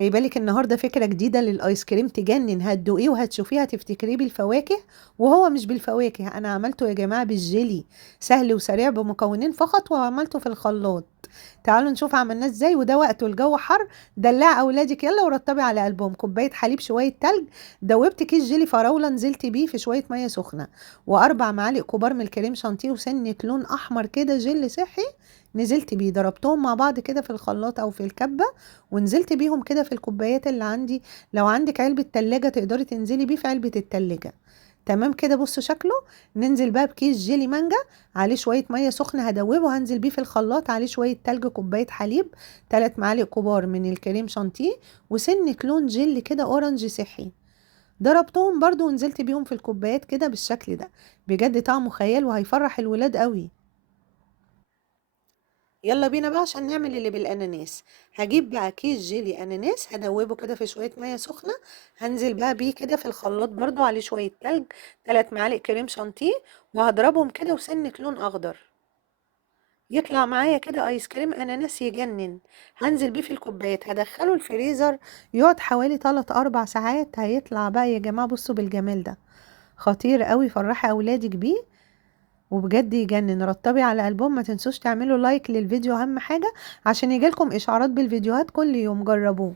خلي بالِك النهارده فكرة جديدة للآيس كريم تجنن، هتدوقيه وهتشوفيه هتفتكريه بالفواكه، وهو مش بالفواكه، أنا عملته يا جماعة بالجيلي، سهل وسريع بمكونين فقط وعملته في الخلاط. تعالوا نشوف عملناه إزاي، وده وقته الجو حر، دلعي أولادِك يالّا ورطّبي على قلبهم، كوباية حليب، شوية تلج، دوّبت كيس جيلي فراولة نزلتِ بيه في شوية مَيّة سخنة، و4 معالق كبار من الكريم شانتيه وسِنّة لون أحمر كده جِل صحّي نزلت بيه، ضربتهم مع بعض كده في الخلاط أو في الكبة ونزلت بيهم كده في الكوبايات اللي عندي، لو عندِك علبة تلاجة تقدري تنزلي بيه في علبة التلاجة، تمام كده بُصّوا شكله، ننزل بقى بكيس جيلي مانجا عليه شوية مَيّة سخنة هادوّبه هانزل بيه في الخلاط عليه شوية تلج، كوباية حليب، 3 معالق كبار من الكريم شانتيه، وسِنّة لون جِل كده أورنج صحّي، ضربتهم برضه ونزلت بيهم في الكوبايات كده بالشكل ده، بجد طعمه خيال وهيفرّح الولاد أوي. يلا بينا بقى عشان نعمل اللي بالأناناس. هجيب بقى كيس جيلي أناناس هدوبه كده في شوية مية سخنة، هنزل بقى بيه كده في الخلاط برضو عليه شوية تلج، 3 معالق كريم شانتيه، وهضربهم كده وسنة لون أخضر يطلع معايا كده آيس كريم أناناس يجنن. هنزل بيه في الكوبايات هدخله الفريزر يقعد حوالي 3 4 ساعات، هيطلع بقى يا جماعة بصوا بالجمال ده، خطير قوي، فرحي أولادك بيه وبجد يجنن. رطبي على قلبهم، ما تنسوش تعملوا لايك للفيديو اهم حاجة عشان يجيلكم اشعارات بالفيديوهات كل يوم، جربوه.